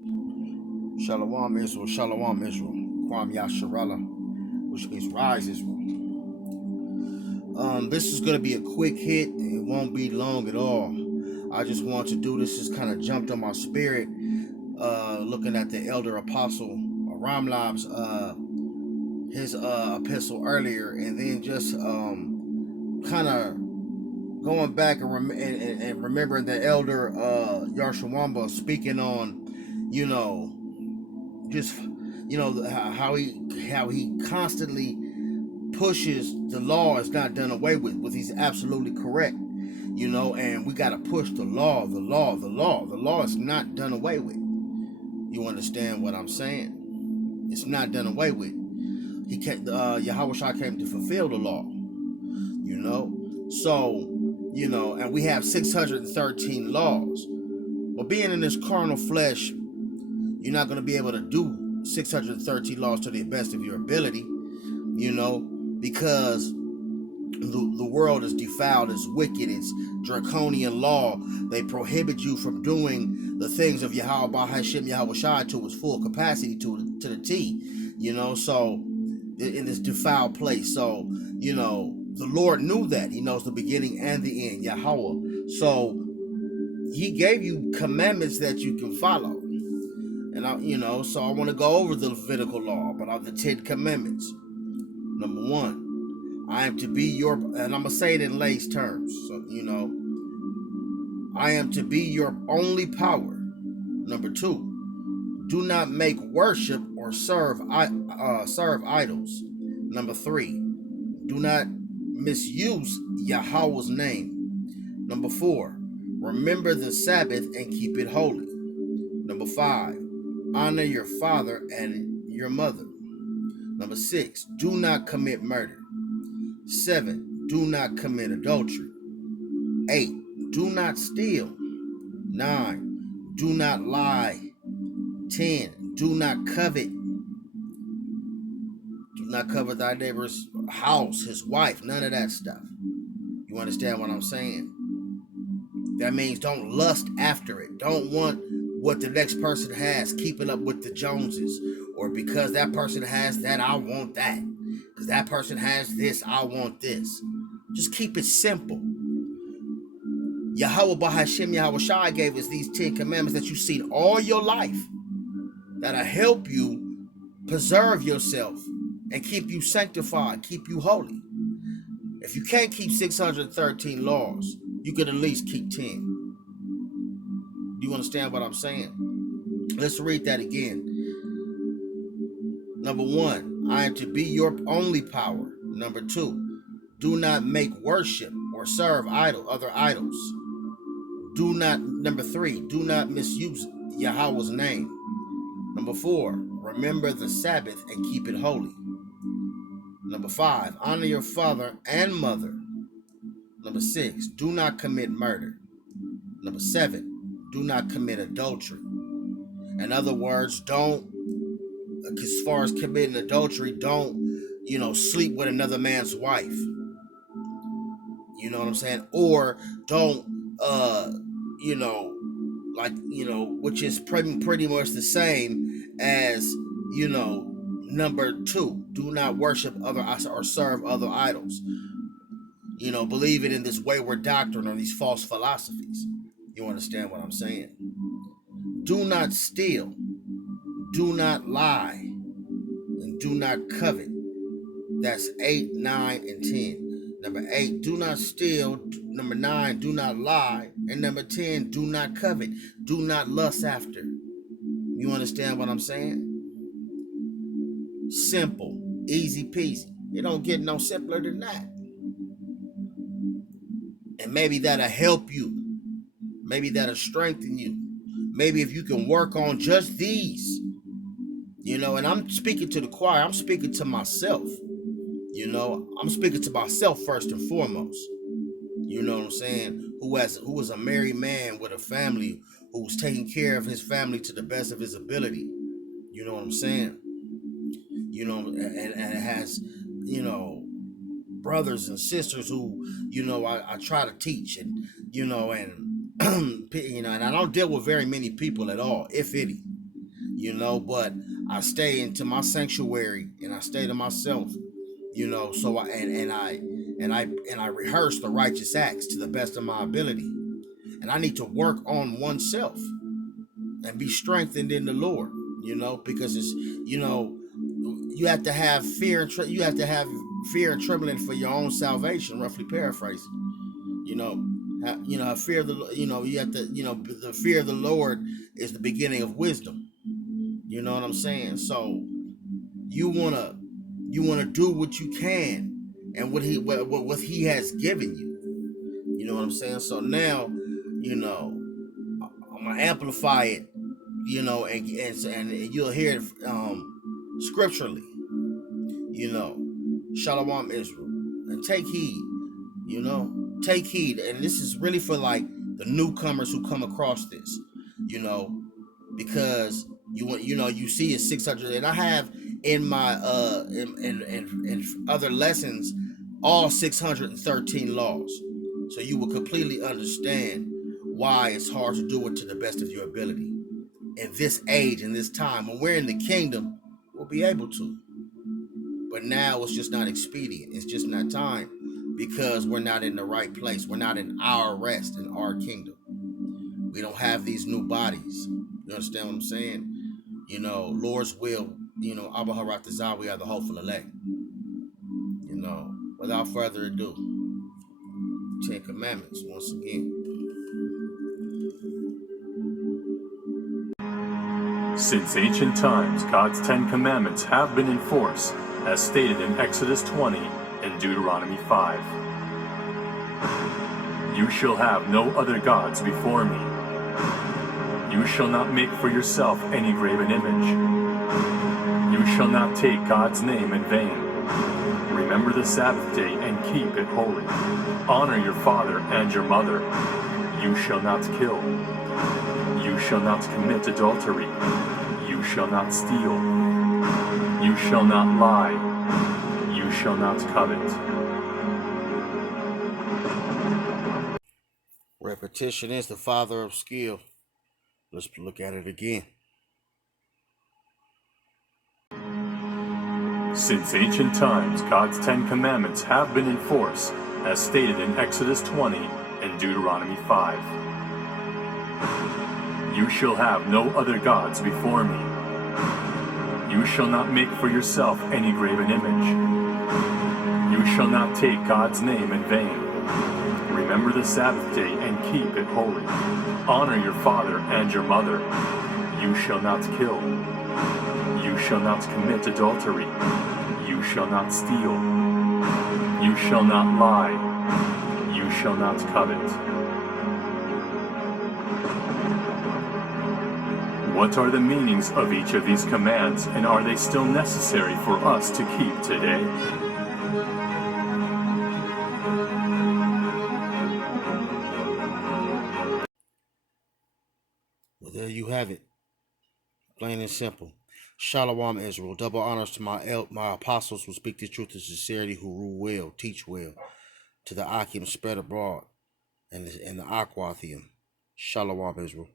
Shalom Israel, Shalom Israel, Kwam Yasharala, which means rise Israel. This is gonna be a quick hit. It won't be long at all. I just want to do this. Just kind of jumped on my spirit, looking at the elder apostle Ramlab's his epistle earlier, and then just kind of going back and remembering the elder Yarshawamba speaking on, just how he constantly pushes the law is not done away with. He's absolutely correct, and we got to push the law. The law is not done away with. You understand what I'm saying? It's not done away with. He came, Yahweh Shah came to fulfill the law. So and we have 613 laws. But being in this carnal flesh, you're not going to be able to do 613 laws to the best of your ability, because the world is defiled, it's wicked, it's draconian law. They prohibit you from doing the things of Yahweh Bahashim Yahweh Shai to its full capacity, to the T, so in this defiled place. So, the Lord knew that. He knows the beginning and the end, Yahweh. So he gave you commandments that you can follow. And so I want to go over the Levitical law, but of the 10 commandments. Number 1, I am to be your, and I'm gonna say it in lay's terms. So I am to be your only power. Number 2, do not make worship or serve idols. Number 3, do not misuse Yahweh's name. Number 4, remember the Sabbath and keep it holy. Number 5, honor your father and your mother. Number 6, do not commit murder. 7, do not commit adultery. 8, do not steal. 9, do not lie. 10, do not covet. Do not covet thy neighbor's house, his wife, none of that stuff. You understand what I'm saying? That means don't lust after it. Don't want what the next person has, keeping up with the Joneses. Or because that person has that, I want that. Because that person has this, I want this. Just keep it simple. Yahweh Bahashim Yahweh Shai gave us these 10 commandments that you've seen all your life, that'll help you preserve yourself and keep you sanctified, keep you holy. If you can't keep 613 laws, you can at least keep 10. Do you understand what I'm saying? Let's read that again. Number 1, I am to be your only power. Number 2, do not make worship or serve other idols. Number 3, do not misuse Yahweh's name. Number 4, remember the Sabbath and keep it holy. Number 5, honor your father and mother. Number 6, do not commit murder. Number 7, do not commit adultery. In other words, don't, as far as committing adultery, don't, sleep with another man's wife. You know what I'm saying? Or don't, which is pretty much the same as, number 2, do not worship other or serve other idols. Believing in this wayward doctrine or these false philosophies. You understand what I'm saying? Do not steal. Do not lie. And do not covet. That's 8, 9, and 10. Number 8, do not steal. Number 9, do not lie. And number 10, do not covet. Do not lust after. You understand what I'm saying? Simple. Easy peasy. It don't get no simpler than that. And maybe that'll help you. Maybe that'll strengthen you. Maybe if you can work on just these, and I'm speaking to the choir, I'm speaking to myself. I'm speaking to myself first and foremost. You know what I'm saying? Who was a married man with a family, who's taking care of his family to the best of his ability. You know what I'm saying? And it has, brothers and sisters who, I try to teach, and, and, and I don't deal with very many people at all, if any. but I stay into my sanctuary and I stay to myself, so I rehearse the righteous acts to the best of my ability. And I need to work on oneself and be strengthened in the Lord, because it's, you have to have fear and you have to have fear and trembling for your own salvation, roughly paraphrasing. Have fear of the, you have to, the fear of the Lord is the beginning of wisdom. You know what I'm saying? So you wanna do what you can and what he has given you. You know what I'm saying? So now, I'm gonna amplify it, and you'll hear it scripturally. Shalom Israel, and take heed. Take heed, and this is really for like the newcomers who come across this. Because you see it's 600, and I have in my in other lessons all 613 laws, so you will completely understand why it's hard to do it to the best of your ability in this age, in this time. When we're in the kingdom, we'll be able to, but now it's just not expedient. It's just not time, because we're not in the right place. We're not in our rest, in our kingdom. We don't have these new bodies. You understand what I'm saying? Lord's will, Abba Haratazah, we are the hopeful elect. Without further ado, 10 Commandments once again. Since ancient times, God's 10 Commandments have been in force, as stated in Exodus 20 and Deuteronomy 5. You shall have no other gods before me. You shall not make for yourself any graven image. You shall not take God's name in vain. Remember the Sabbath day and keep it holy. Honor your father and your mother. You shall not kill. You shall not commit adultery. You shall not steal. You shall not lie. You shall not covet. Repetition is the father of skill. Let's look at it again. Since ancient times, God's 10 Commandments have been in force, as stated in Exodus 20 and Deuteronomy 5. You shall have no other gods before me. You shall not make for yourself any graven image. You shall not take God's name in vain. Remember the Sabbath day and keep it holy. Honor your father and your mother. You shall not kill. You shall not commit adultery. You shall not steal. You shall not lie. You shall not covet. What are the meanings of each of these commands, and are they still necessary for us to keep today? Well, there you have it. Plain and simple. Shalom Israel. Double honors to my apostles who speak the truth in sincerity, who rule well, teach well. To the Akim spread abroad, and the Aquathium. Shalom Israel.